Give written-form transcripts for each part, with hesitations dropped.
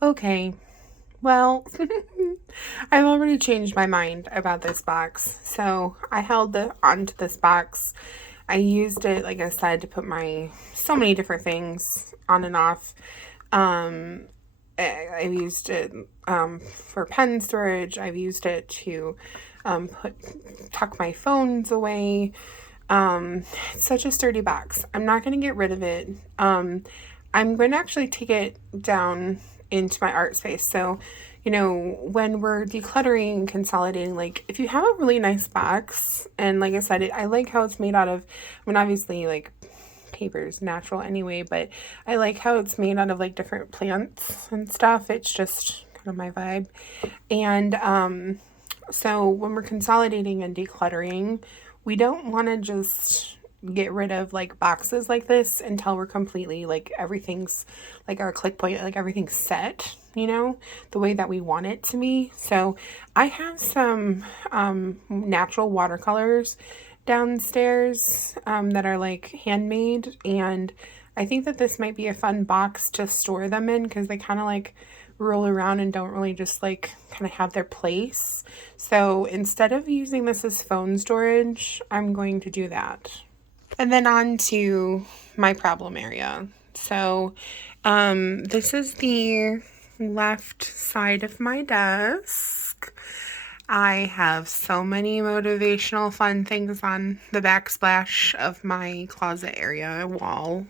Okay, well, I've already changed my mind about this box. So I held onto this box. I used it, like I said, to put my so many different things on and off. Um, I've used it for pen storage. I've used it to tuck my phones away. It's such a sturdy box. I'm not going to get rid of it. I'm going to actually take it down into my art space. So, when we're decluttering and consolidating, like if you have a really nice box, and like I said, I like how it's made out of, obviously, like paper is natural anyway, but I like how it's made out of like different plants and stuff. It's just kind of my vibe. And so when we're consolidating and decluttering, we don't want to just get rid of like boxes like this until we're completely like everything's like our click point, like everything's set, the way that we want it to be. So I have some natural watercolors downstairs that are like handmade, and I think that this might be a fun box to store them in because they kind of like roll around and don't really just like kind of have their place. So instead of using this as phone storage, I'm going to do that. And then on to my problem area. So this is the left side of my desk. I have so many motivational fun things on the backsplash of my closet area wall.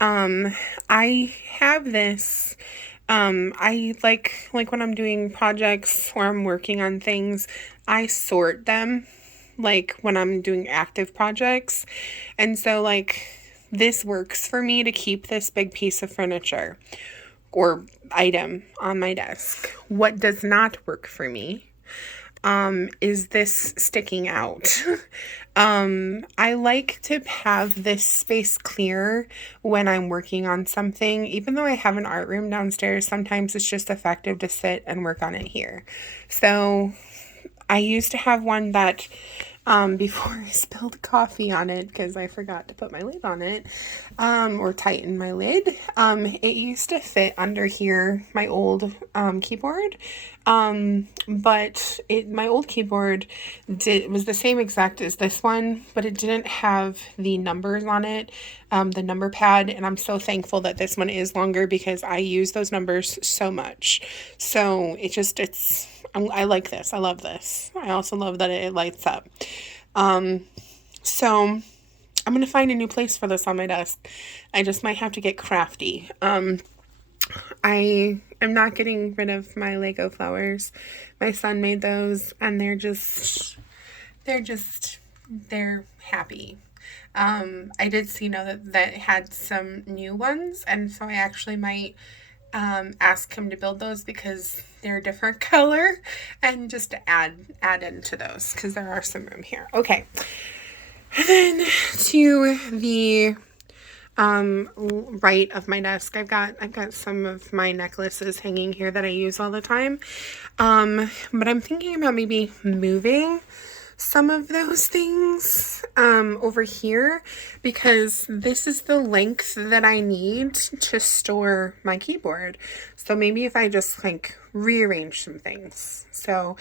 I have this. I like when I'm doing projects or I'm working on things, I sort them like when I'm doing active projects. And so like this works for me to keep this big piece of furniture or item on my desk. What does not work for me is this sticking out. I like to have this space clear when I'm working on something. Even though I have an art room downstairs, sometimes it's just effective to sit and work on it here. So I used to have one that before I spilled coffee on it because I forgot to put my lid on it, or tighten my lid. It used to fit under here, my old keyboard, but my old keyboard was the same exact as this one, but it didn't have the numbers on it, the number pad, and I'm so thankful that this one is longer because I use those numbers so much. So I like this. I love this. I also love that it lights up. So I'm going to find a new place for this on my desk. I just might have to get crafty. I am not getting rid of my Lego flowers. My son made those and they're happy. I did see that had some new ones, and so I actually might ask him to build those because they're a different color, and just to add into those because there are some room here. Okay, and then to the right of my desk, I've got some of my necklaces hanging here that I use all the time, but I'm thinking about maybe moving some of those things over here because this is the length that I need to store my keyboard. So maybe if I just like rearrange some things. So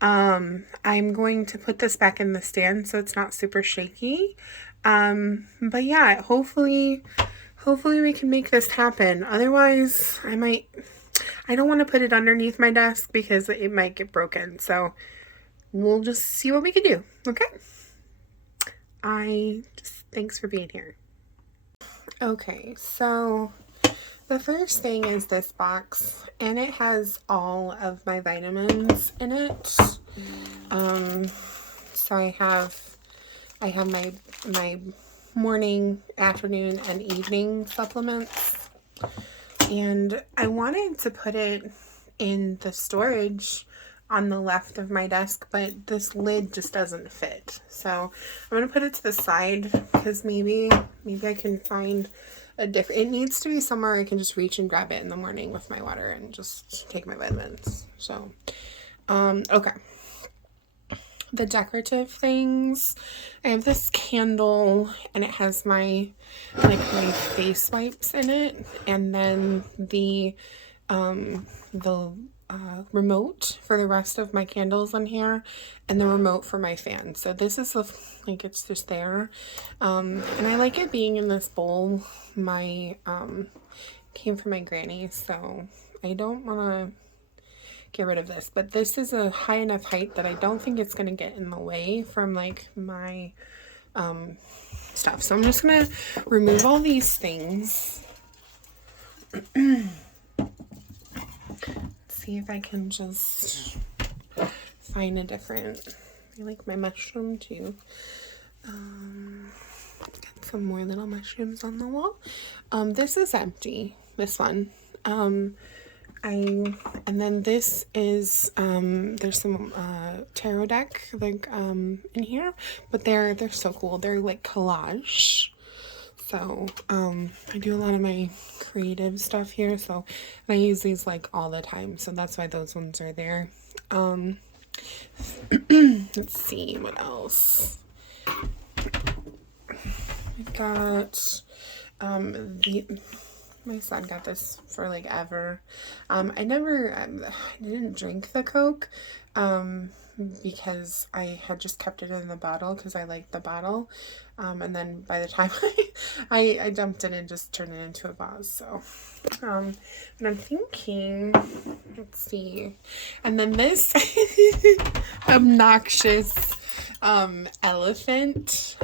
I'm going to put this back in the stand so it's not super shaky. But yeah, hopefully we can make this happen. Otherwise, I don't want to put it underneath my desk because it might get broken. So we'll just see what we can do. Okay. Thanks for being here. Okay, so the first thing is this box, and it has all of my vitamins in it. So I have my morning, afternoon, and evening supplements, and I wanted to put it in the storage on the left of my desk, but this lid just doesn't fit. So I'm going to put it to the side because maybe I can find it needs to be somewhere I can just reach and grab it in the morning with my water and just take my vitamins. So, okay. The decorative things, I have this candle and it has my face wipes in it, and then the the remote for the rest of my candles on here, and the remote for my fan. So this is like, it's just there. And I like it being in this bowl. My came from my granny, so I don't want to get rid of this, but this is a high enough height that I don't think it's going to get in the way from like my stuff. So I'm just going to remove all these things. See if I can just find a different, I like my mushroom too. Got some more little mushrooms on the wall. This is empty, this one. And then this is, there's some tarot deck like in here, but they're so cool. They're like collage. So I do a lot of my creative stuff here, so and I use these like all the time, so that's why those ones are there. Let's see what else. I got my son got this for like ever. I didn't drink the Coke because I had just kept it in the bottle because I liked the bottle. And then by the time I dumped it and just turned it into a vase. So, and I'm thinking, let's see. And then this obnoxious elephant.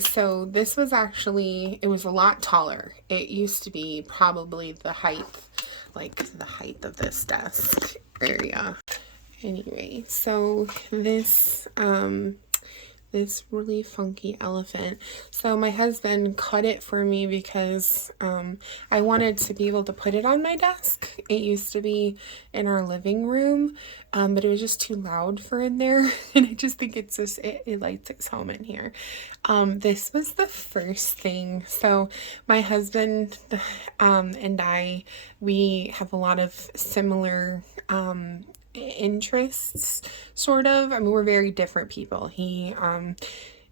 So this was actually, it was a lot taller. It used to be probably the height of this desk area. Anyway, so this really funky elephant. So my husband cut it for me because I wanted to be able to put it on my desk. It used to be in our living room, but it was just too loud for in there. And I just think it's just, it lights its home in here. This was the first thing. So my husband and we have a lot of similar interests, sort of. I mean, we're very different people. He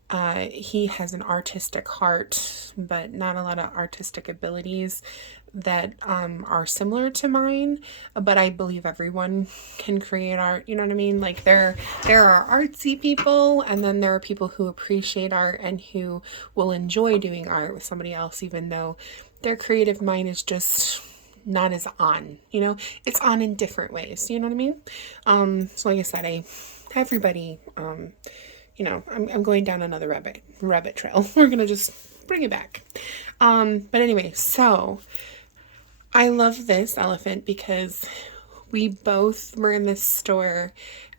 has an artistic heart, but not a lot of artistic abilities that are similar to mine. But I believe everyone can create art. You know what I mean? Like there are artsy people, and then there are people who appreciate art and who will enjoy doing art with somebody else, even though their creative mind is just not as on, you know, it's on in different ways, you know what I mean? So like I said, everybody, you know, I'm going down another rabbit trail. We're gonna just bring it back. But anyway, so I love this elephant because we both were in this store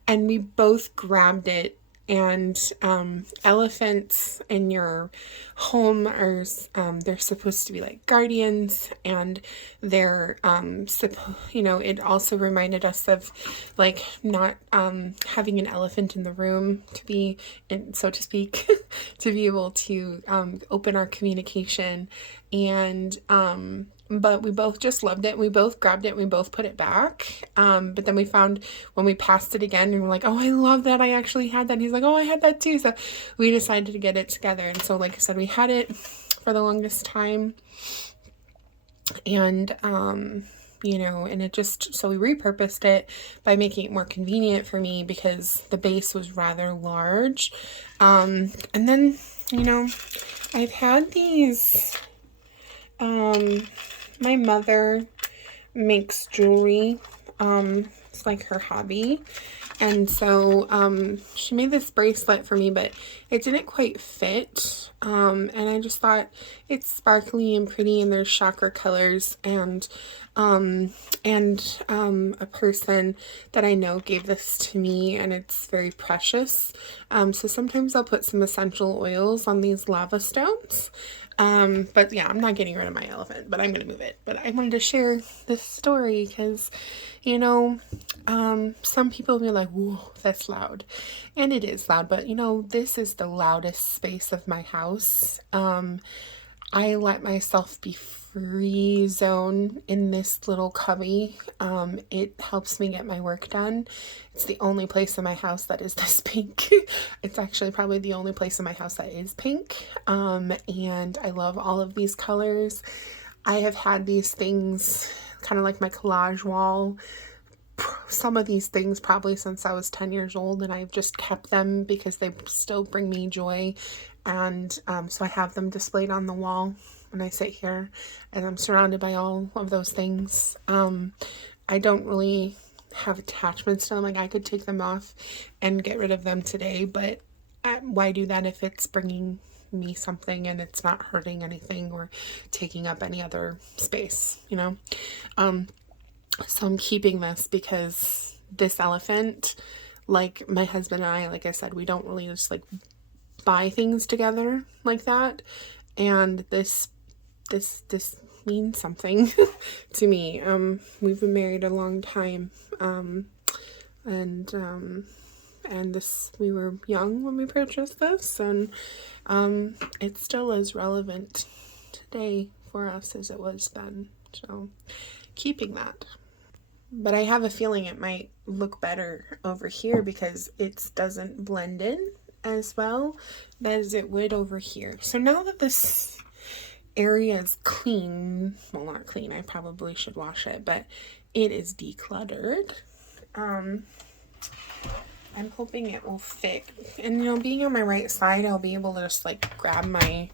and we both grabbed it. And elephants in your home are they're supposed to be like guardians, and they're you know, it also reminded us of like not having an elephant in the room, to be, so to speak, to be able to open our communication. And but we both just loved it. We both grabbed it and we both put it back. But then we found when we passed it again and we're like, oh, I love that. I actually had that. He's like, oh, I had that too. So we decided to get it together. And so, like I said, we had it for the longest time. And, you know, and it just, so we repurposed it by making it more convenient for me because the base was rather large. And then, you know, I've had these, my mother makes jewelry. It's like her hobby. And so she made this bracelet for me, but it didn't quite fit. And I just thought it's sparkly and pretty and there's chakra colors, and a person that I know gave this to me, and it's very precious. So sometimes I'll put some essential oils on these lava stones. But yeah, I'm not getting rid of my elephant, but I'm going to move it. But I wanted to share this story because, you know, some people will be like, whoa, that's loud. And it is loud, but you know, this is the loudest space of my house. I let myself be free zone in this little cubby. It helps me get my work done. It's the only place in my house that is this pink. It's actually probably the only place in my house that is pink. And I love all of these colors. I have had these things kind of like my collage wall. Some of these things probably since I was 10 years old, and I've just kept them because they still bring me joy. And so I have them displayed on the wall when I sit here, and I'm surrounded by all of those things. I don't really have attachments to them. Like, I could take them off and get rid of them today, but why do that if it's bringing me something and it's not hurting anything or taking up any other space, you know? So I'm keeping this because this elephant, like my husband and I, like I said, we don't really just like buy things together like that. And this means something to me. We've been married a long time. And this, we were young when we purchased this, and it still is relevant today for us as it was then. So keeping that. But I have a feeling it might look better over here because it doesn't blend in as well as it would over here. So now that this area is clean, well, not clean, I probably should wash it, but it is decluttered. I'm hoping it will fit. And, you know, being on my right side, I'll be able to just like grab my,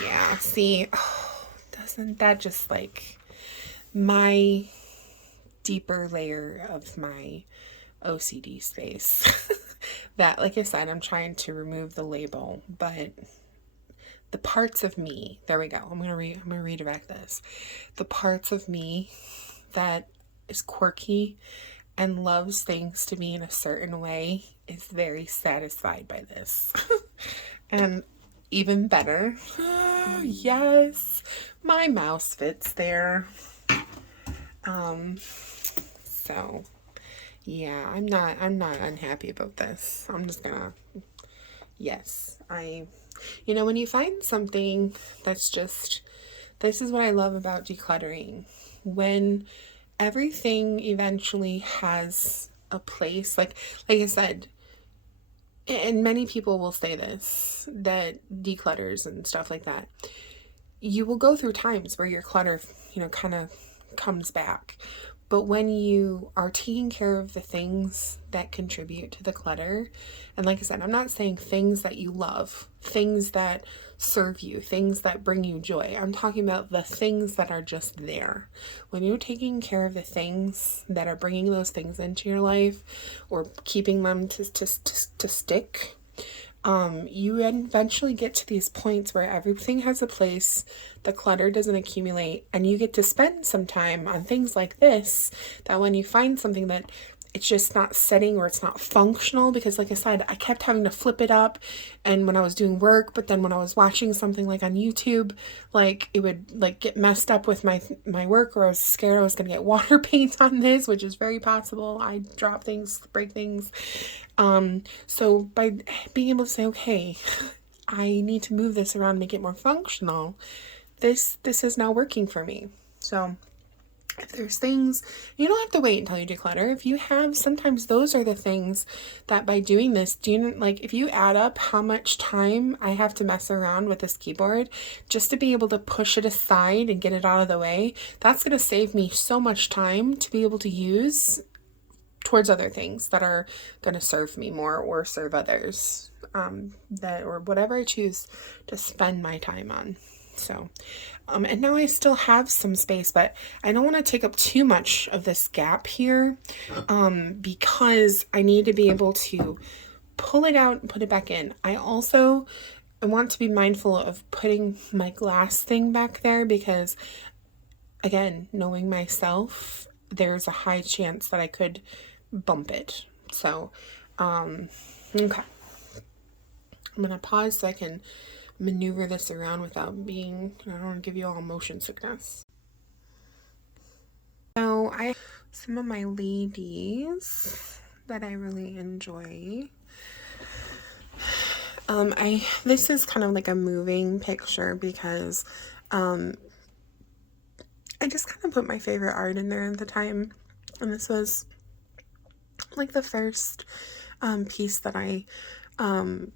yeah, see, oh, doesn't that just like my deeper layer of my OCD space that, like I said, I'm trying to remove the label, but the parts of me, there we go. I'm gonna redirect this. The parts of me that is quirky and loves things to be in a certain way is very satisfied by this. And even better, yes, my mouse fits there. So yeah, I'm not unhappy about this. I'm just gonna, yes, you know, when you find something that's just, this is what I love about decluttering. When everything eventually has a place, like I said, and many people will say this, that declutters and stuff like that, you will go through times where your clutter, you know, kind of comes back. But when you are taking care of the things that contribute to the clutter, and like I said, I'm not saying things that you love, things that serve you, things that bring you joy. I'm talking about the things that are just there. When you're taking care of the things that are bringing those things into your life or keeping them to stick, you eventually get to these points where everything has a place, the clutter doesn't accumulate, and you get to spend some time on things like this, that when you find something that it's just not setting or it's not functional, because like I said, I kept having to flip it up, and when I was doing work, but then when I was watching something like on YouTube, like it would like get messed up with my work, or I was scared I was going to get water paint on this, which is very possible. I drop things, break things. So by being able to say, okay, I need to move this around, make it more functional, this is now working for me. So if there's things, you don't have to wait until you declutter. If you have, sometimes those are the things that by doing this, do you like, if you add up how much time I have to mess around with this keyboard just to be able to push it aside and get it out of the way, that's going to save me so much time to be able to use towards other things that are going to serve me more or serve others, that, or whatever I choose to spend my time on. So, and now I still have some space, but I don't want to take up too much of this gap here, because I need to be able to pull it out and put it back in. I want to be mindful of putting my glass thing back there because, again, knowing myself, there's a high chance that I could bump it. So, okay. I'm going to pause so I can maneuver this around without being, I don't want to give you all motion sickness. So I have some of my ladies that I really enjoy. This is kind of like a moving picture because I just kind of put my favorite art in there at the time, and this was like the first piece that I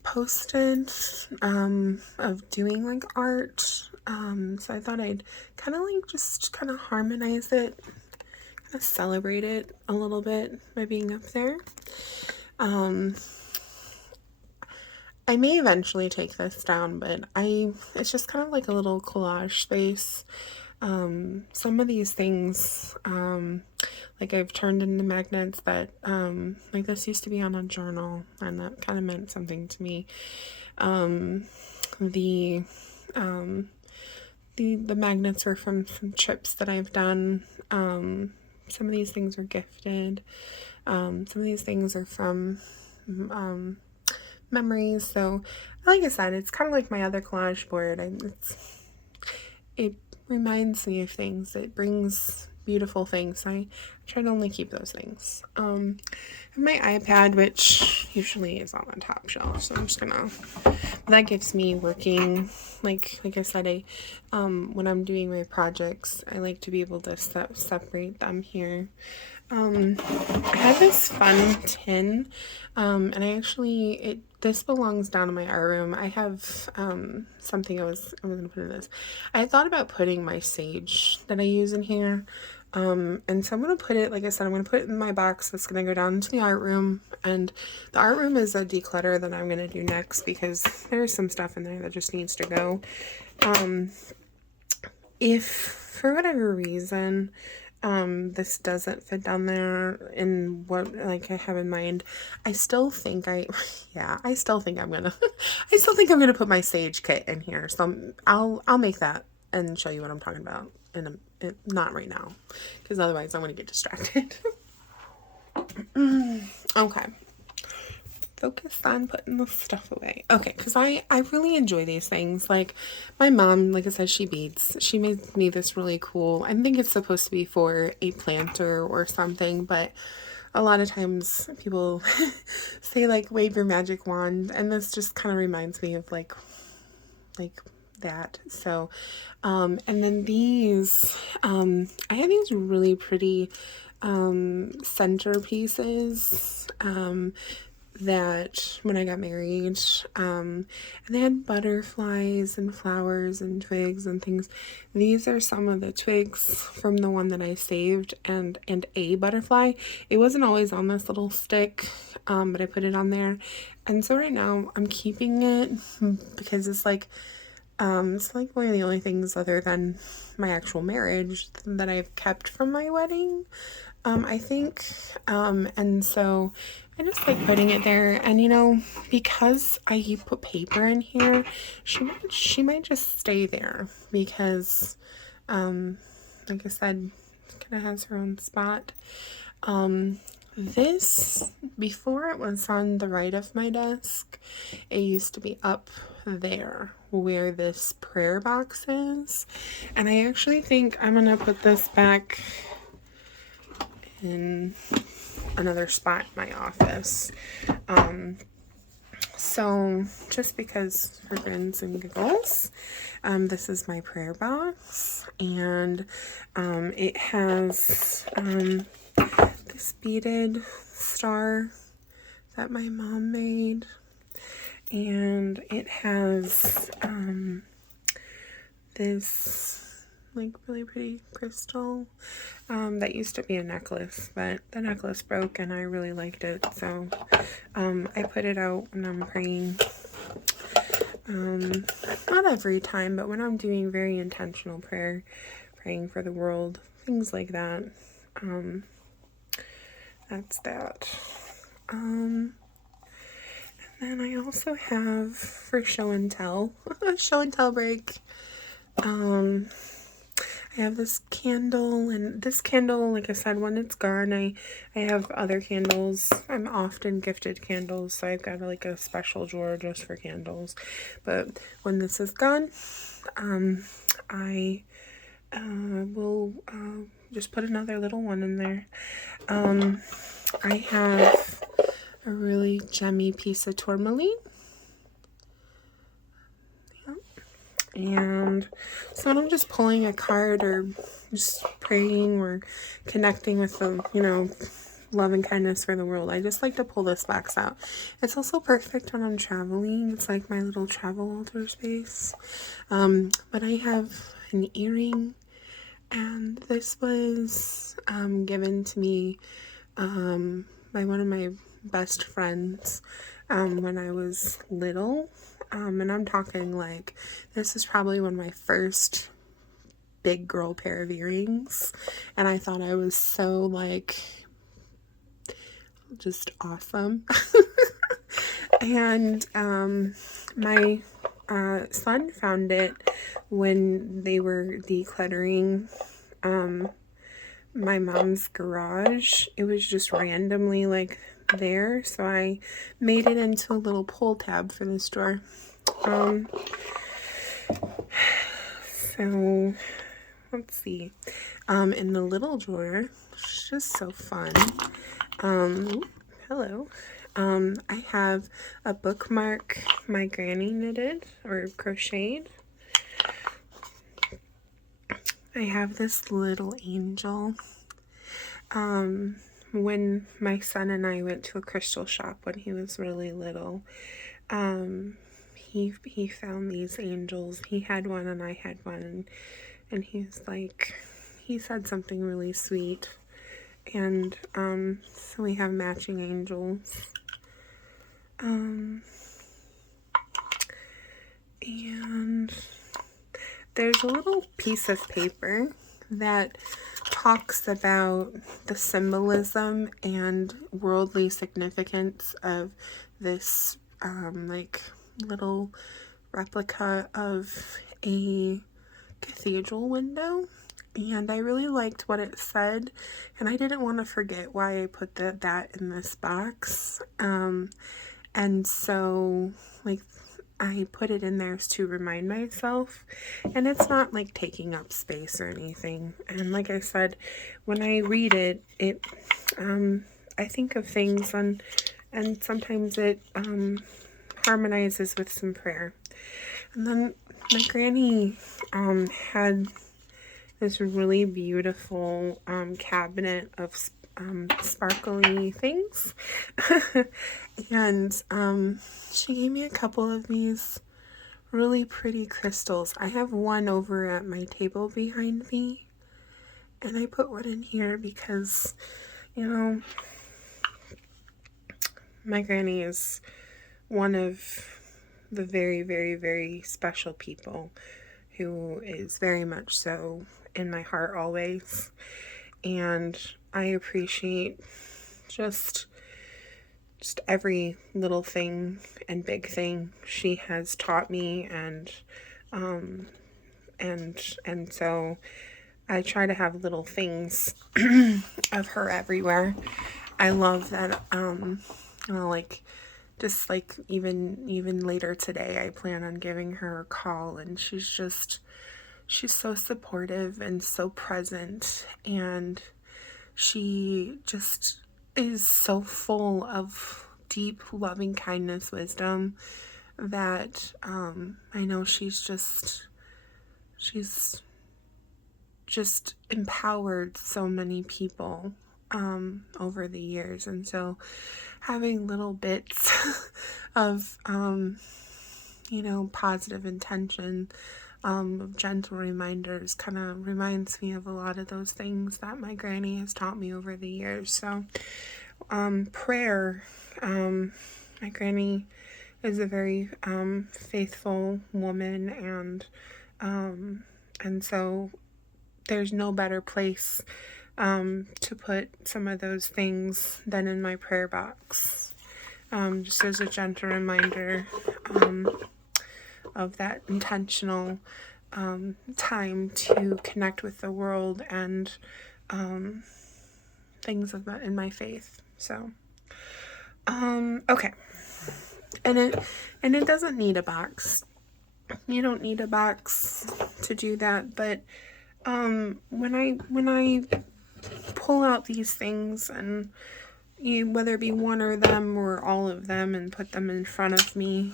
posted of doing like art. So I thought I'd kind of like just kind of harmonize it, kind of celebrate it a little bit by being up there. I may eventually take this down, but it's just kind of like a little collage space. Some of these things, like I've turned into magnets that, like this used to be on a journal, and that kind of meant something to me. The magnets are from some trips that I've done. Some of these things are gifted. Some of these things are from, memories. So like I said, it's kind of like my other collage board. It reminds me of things. It brings beautiful things. I try to only keep those things. My iPad, which usually is on the top shelf, so I'm just gonna, that gives me working, like I said, when I'm doing my projects, I like to be able to separate them here. I have this fun tin, and this belongs down in my art room. I have, something I was gonna put in this. I thought about putting my sage that I use in here, and so I'm gonna put it, like I said, I'm gonna put it in my box that's gonna go down into the art room, and the art room is a declutter that I'm gonna do next because there's some stuff in there that just needs to go. If for whatever reason, this doesn't fit down there in what like I have in mind, I still think I'm gonna put my sage kit in here. So I'll make that and show you what I'm talking about not right now, because otherwise I'm gonna get distracted. Okay. Focus on putting the stuff away. Okay, because I really enjoy these things. Like, my mom, like I said, she beads. She made me this really cool, I think it's supposed to be for a planter or something, but a lot of times people say, like, wave your magic wand, and this just kind of reminds me of, like that. So, and then these, I have these really pretty, centerpieces, that when I got married, and they had butterflies and flowers and twigs and things. These are some of the twigs from the one that I saved, and a butterfly. It wasn't always on this little stick, but I put it on there, and so right now I'm keeping it because it's like one of the only things other than my actual marriage that I've kept from my wedding, I think, and so I just like putting it there, and because I put paper in here, she might just stay there because, like I said, kind of has her own spot. This, before it was on the right of my desk, it used to be up there where this prayer box is, and I actually think I'm gonna put this back in another spot in my office. So just because, for grins and giggles, this is my prayer box, and it has this beaded star that my mom made, and it has this like really pretty crystal that used to be a necklace, but the necklace broke and I really liked it, so I put it out when I'm praying. Not every time, but when I'm doing very intentional prayer, praying for the world, things like that. That's that. And then I also have, for show and tell break, I have this candle, and this candle, like I said, when it's gone, I have other candles. I'm often gifted candles, so I've got like a special drawer just for candles. But when this is gone, I will just put another little one in there. I have a really gemmy piece of tourmaline. And so when I'm just pulling a card or just praying or connecting with the, love and kindness for the world. I just like to pull this box out. It's also perfect when I'm traveling. It's like my little travel altar space. But I have an earring, and this was given to me by one of my best friends when I was little. And I'm talking like, this is probably one of my first big girl pair of earrings, and I thought I was so like just awesome. And my son found it when they were decluttering my mom's garage. It was just randomly like there, so I made it into a little pull tab for this drawer. So let's see. In the little drawer, it's just so fun. Hello. I have a bookmark my granny knitted or crocheted. I have this little angel. When my son and I went to a crystal shop when he was really little, he found these angels. He had one and I had one, and he was like, he said something really sweet. And so we have matching angels. And there's a little piece of paper that talks about the symbolism and worldly significance of this like little replica of a cathedral window. And I really liked what it said, and I didn't want to forget why I put that in this box. And so like I put it in there to remind myself, and it's not like taking up space or anything. And like I said, when I read it, I think of things, and sometimes it harmonizes with some prayer. And then my granny had this really beautiful cabinet of sparkly things. And she gave me a couple of these really pretty crystals. I have one over at my table behind me, and I put one in here because, you know, my granny is one of the very, very, very special people who is very much so in my heart always. And I appreciate just every little thing and big thing she has taught me, and so I try to have little things of her everywhere. I love that, like, just like even later today, I plan on giving her a call, and she's so supportive and so present, and she just is so full of deep, loving kindness, wisdom, that I know she's just empowered so many people over the years. And so having little bits of positive intention, of gentle reminders, kind of reminds me of a lot of those things that my granny has taught me over the years. So prayer, my granny is a very faithful woman, and so there's no better place to put some of those things than in my prayer box, just as a gentle reminder of that intentional time to connect with the world and things of that in my faith. So okay, and it doesn't need a box. You don't need a box to do that, but when I pull out these things, and whether it be one or them or all of them, and put them in front of me,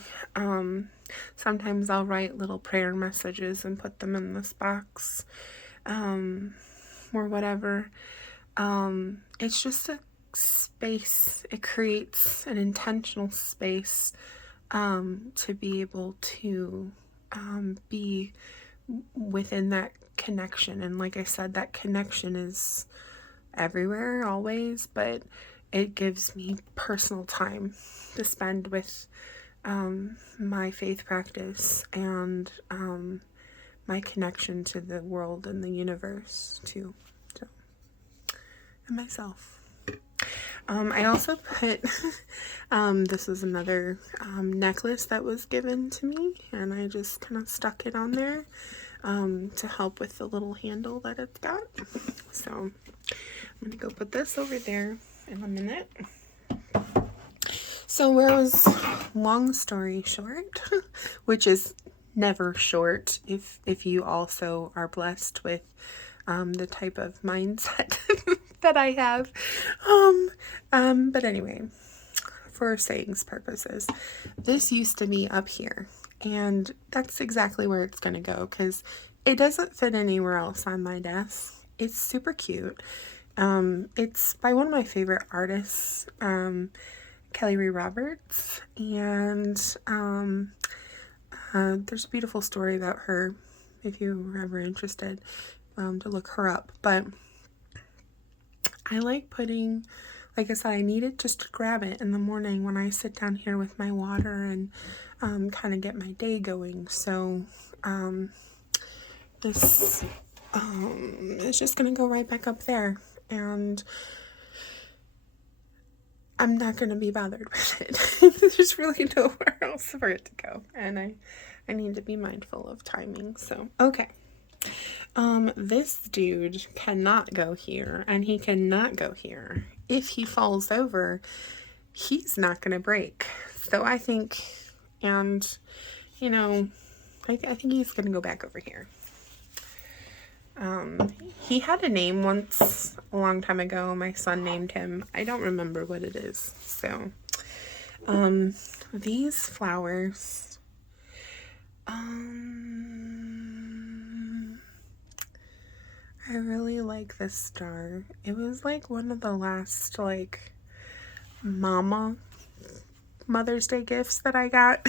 sometimes I'll write little prayer messages and put them in this box, or whatever. It's just space. It creates an intentional space to be able to be within that connection. And like I said, that connection is everywhere, always, but it gives me personal time to spend with my faith practice and my connection to the world and the universe too, so, and myself. I also put, this was another necklace that was given to me, and I just kind of stuck it on there to help with the little handle that it's got. So I'm going to go put this over there in a minute. So long story short, which is never short if you also are blessed with the type of mindset that I have. But anyway, for sayings purposes, this used to be up here, and that's exactly where it's going to go because it doesn't fit anywhere else on my desk. It's super cute. It's by one of my favorite artists, Kelly Rae Roberts, and there's a beautiful story about her if you were ever interested to look her up. But I like putting, like I said, I need it just to grab it in the morning when I sit down here with my water and kind of get my day going. So this is just going to go right back up there, and I'm not going to be bothered with it. There's really nowhere else for it to go, and I need to be mindful of timing. So okay, this dude cannot go here, and he cannot go here. If he falls over, he's not going to break. So I think, and you know, I think he's going to go back over here. He had a name once a long time ago. My son named him. I don't remember what it is. So, these flowers, I really like this star. It was like one of the last like Mother's Day gifts that I got.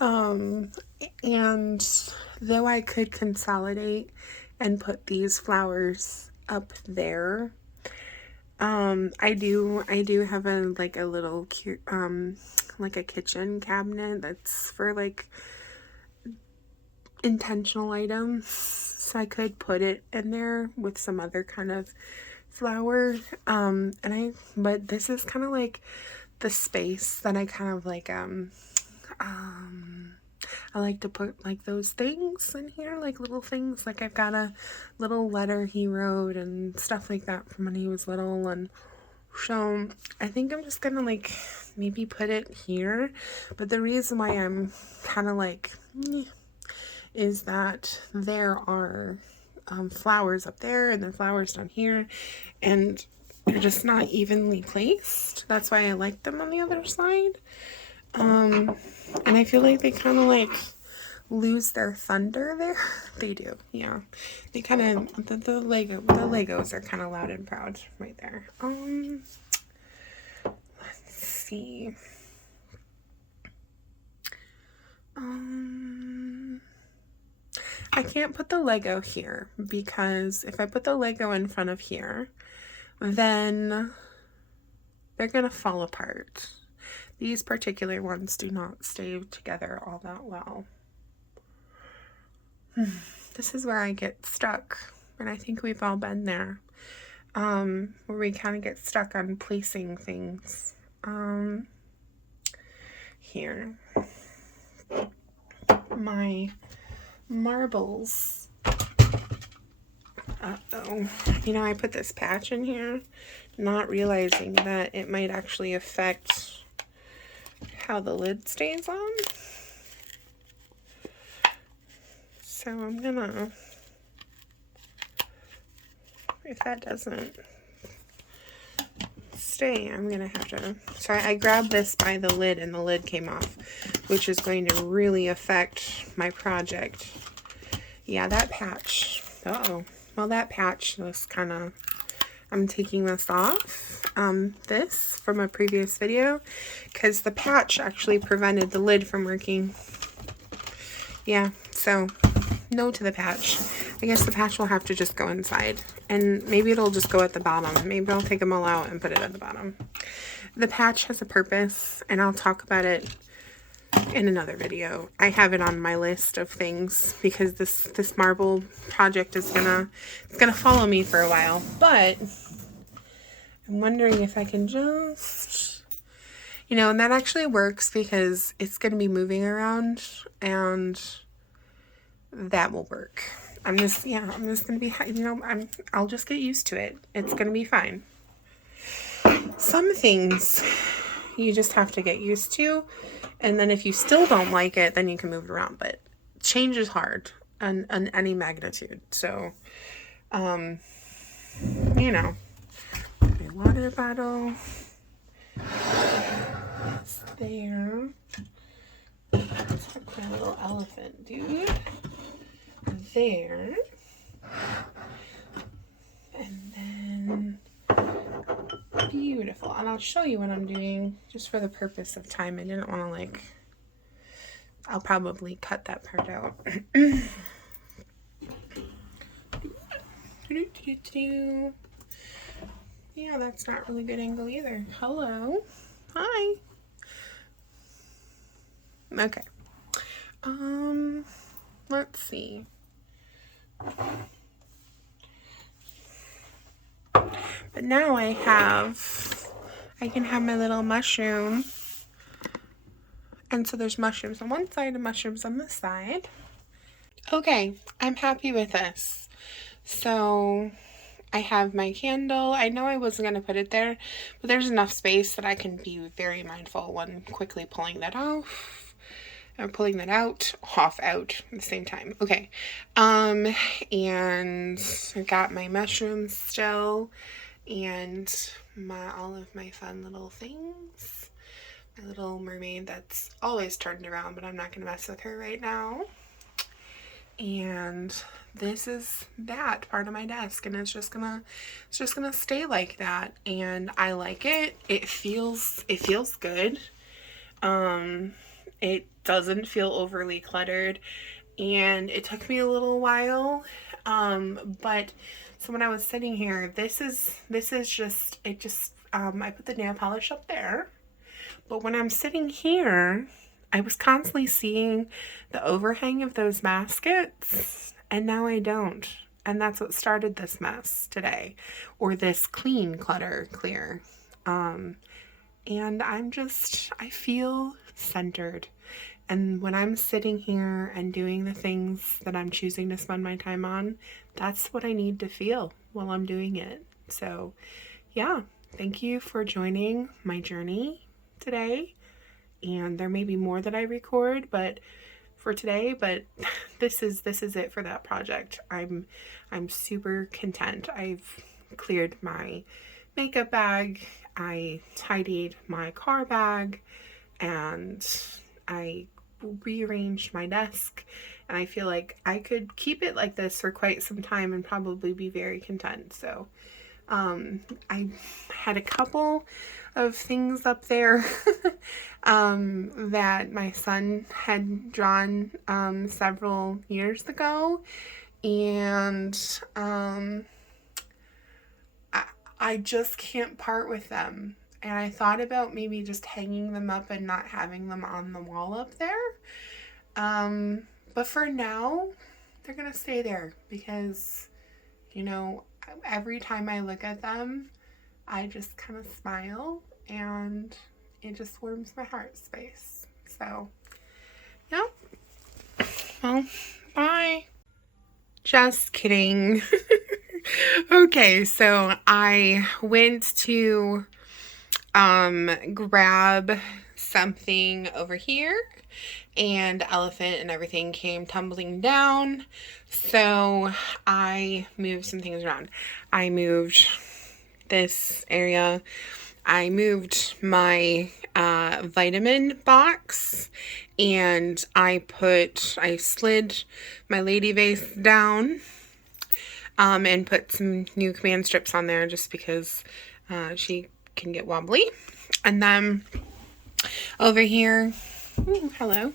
And though I could consolidate and put these flowers up there, I do have a little cute like a kitchen cabinet that's for like intentional items, so I could put it in there with some other kind of flower. But this is kind of like the space that I kind of like I like to put like those things in here, like little things, like I've got a little letter he wrote and stuff like that from when he was little. And so I think I'm just gonna like maybe put it here, but the reason why I'm kind of like is that there are flowers up there and then flowers down here, and they're just not evenly placed. That's why I like them on the other side. And I feel like they kind of like lose their thunder there. They do, yeah. They kind of, the Legos are kind of loud and proud right there. Let's see. I can't put the Lego here because if I put the Lego in front of here, then they're gonna fall apart. These particular ones do not stay together all that well. This is where I get stuck, and I think we've all been there, where we kind of get stuck on placing things. Here. My marbles. Uh-oh. You know, I put this patch in here, not realizing that it might actually affect how the lid stays on. So I'm gonna, if that doesn't stay, I'm gonna have to, so I grabbed this by the lid and the lid came off, which is going to really affect my project. Yeah, that patch, well, that patch just kind of I'm taking this off, this from a previous video, because the patch actually prevented the lid from working. Yeah, so no to the patch. I guess the patch will have to just go inside, and maybe it'll just go at the bottom. Maybe I'll take them all out and put it at the bottom. The patch has a purpose, and I'll talk about it in another video. I have it on my list of things because this marble project is gonna follow me for a while. But I'm wondering if I can just, and that actually works because it's gonna be moving around, and that will work. I'm just gonna be, I'll just get used to it. It's gonna be fine. Some things you just have to get used to, and then if you still don't like it, then you can move it around. But change is hard on any magnitude. So, my water bottle is there. Let's put my little elephant dude there. And then, beautiful. And I'll show you what I'm doing just for the purpose of time. I didn't want to I'll probably cut that part out. Yeah, that's not really good angle either. Hello. Hi. Okay. Let's see. But now I can have my little mushroom. And so there's mushrooms on one side and mushrooms on this side. Okay, I'm happy with this. So I have my candle. I know I wasn't going to put it there, but there's enough space that I can be very mindful when quickly pulling that off. Or pulling that out at the same time. Okay. And I got my mushrooms still, and all of my fun little things. My little mermaid that's always turned around, but I'm not going to mess with her right now. And this is that part of my desk, and it's just gonna stay like that. And I like it. It feels good. It doesn't feel overly cluttered, and it took me a little while. But so when I was sitting here, this is just I put the nail polish up there. But when I'm sitting here, I was constantly seeing the overhang of those baskets, and now I don't. And that's what started this mess today, or this clear. And I feel centered. And when I'm sitting here and doing the things that I'm choosing to spend my time on, that's what I need to feel while I'm doing it. So, yeah, thank you for joining my journey today. And there may be more that I record, but for today, this is it for that project. I'm super content. I've cleared my makeup bag, I tidied my car bag, and I rearranged my desk, and I feel like I could keep it like this for quite some time and probably be very content. So I had a couple of things up there that my son had drawn several years ago, and I just can't part with them. And I thought about maybe just hanging them up and not having them on the wall up there. But for now, they're gonna stay there because, every time I look at them, I just kind of smile, and it just warms my heart space. So, yeah. Well, bye. Just kidding. Okay, so I went to grab something over here, and the elephant and everything came tumbling down. So I moved some things around. I moved this area. I moved my vitamin box, and I slid my lady vase down. and put some new command strips on there just because she can get wobbly. And then over here, ooh, hello.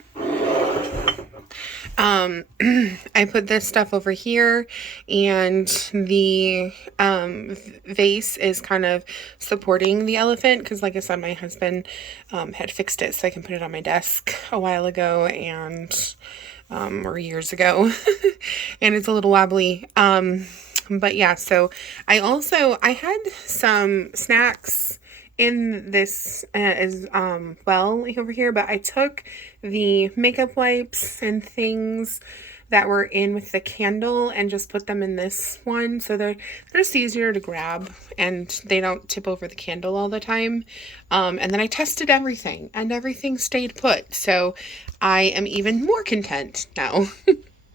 I put this stuff over here, and the vase is kind of supporting the elephant because, like I said, my husband had fixed it so I can put it on my desk a while ago and or years ago, and it's a little wobbly. But yeah, so I had some snacks in this as well over here, but I took the makeup wipes and things that were in with the candle and just put them in this one, so they're just easier to grab and they don't tip over the candle all the time. And then I tested everything and everything stayed put, so I am even more content now.